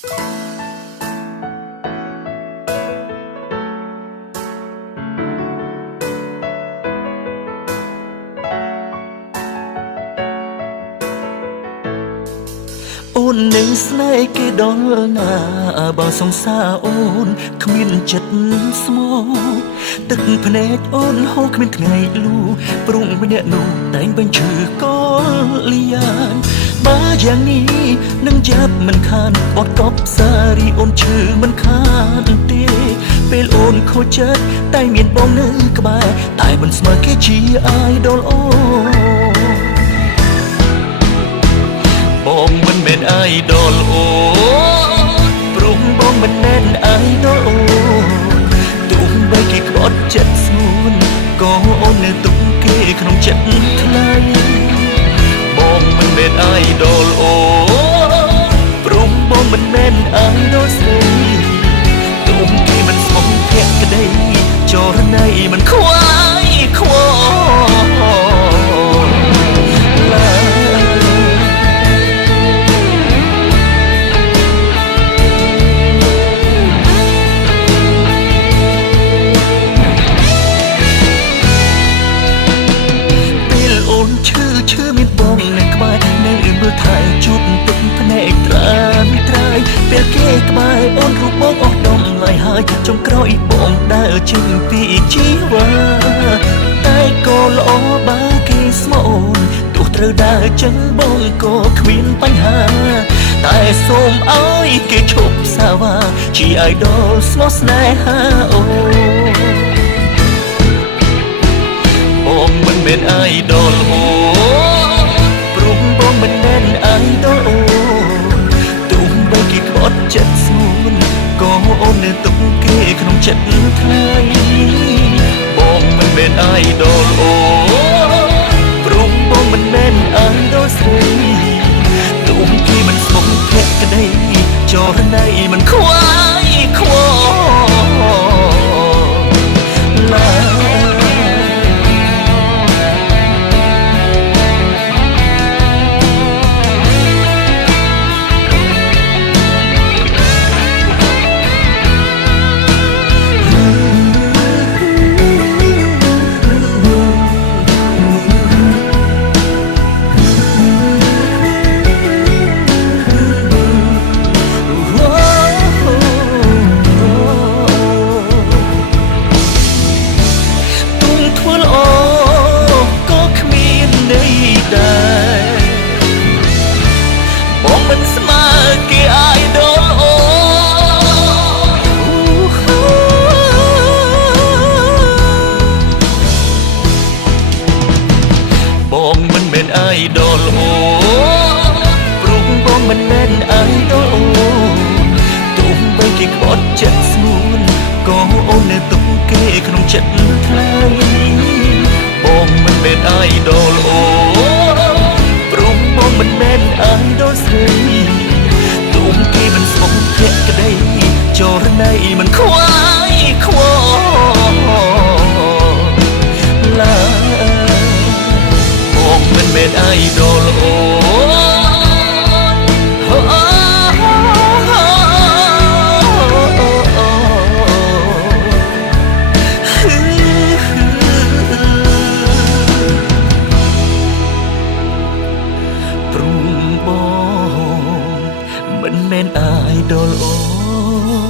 អូននឹងស្នេហ៍គេដល់ណាបើសង្សារអូនគ្មានចិត្តស្មោះទឹកភ្នែកអូនហូរគ្មានថ្ងៃលូព្រមម្នាក់នោះតែងបញ្ឈឺកលយានបើយ៉ាងនេះនឹងចាប់មិនខានបត់កប់សារីអូនឈឺមិនខានទេពេលអូនខូចចិត្តតែមានបងនៅក្បែរតែមិនស្មើគេជាអាយដលអូបងមិនមែនអាយដលអូព្រមបងមិនមែនអាយដលអូទោះបីគេក្បត់ចិត្តស្ងួនក៏អូននៅទុកគេក្នុងចិត្តថ្លៃបងមិនមែនអាយដលអូព្រមបងមិនមែនអាយដលស្រីទោះគេមិនស្មោះភក្តីចរណៃមិនខ្វាយខ្វល់ឈឺមានបងនៅក្បែរនៅមើលថែជួបទឹកភ្នែកត្រានត្រើយពេលគេក្បែរអូនរូបបងអស់ដំឡៃហើយចុងក្រោយបងដើរជើងពីជីវ៉ាតែក៏ល្អបើគេស្មោះអូនទោះត្រូវដើរចឹងបងក៏គ្មានបញ្ហាតែសូមឲ្យគេឈប់សាវ៉ាជាអាយដលស្មោះស្នេហាអូបងមិនមែនអាយដលអូព្រមបងមិនមែនអាយដលអូទោះបីគេក្បត់ចិត្តស្ងួនក៏អូននៅទុកគេក្នុងចិត្តថ្លៃបងមិនមែនអាយដលអូព្រមបងមិនមែនអាយដលស្រីទោះគេមិនស្មោះភក្តីចរណៃមិនខ្វាយខ្វល់ឡាបងមិនមែនអាយដលអូព្រមបងមិនមែនអាយដលអូទោះបីគេក្បត់ចិត្តស្ងួនក៏អូននៅទុកគេក្នុងចិត្តថ្លៃបងមិនមែនអាយដលអូព្រមបងមិនមែនអាយដលស្រីទោះគេមិនស្មោះភក្តីចរណៃមិនខ្វាយខ្វល់ឡាបងមិនមែនអាយដលអូព្រមបងមិនមែនអាយដលអូ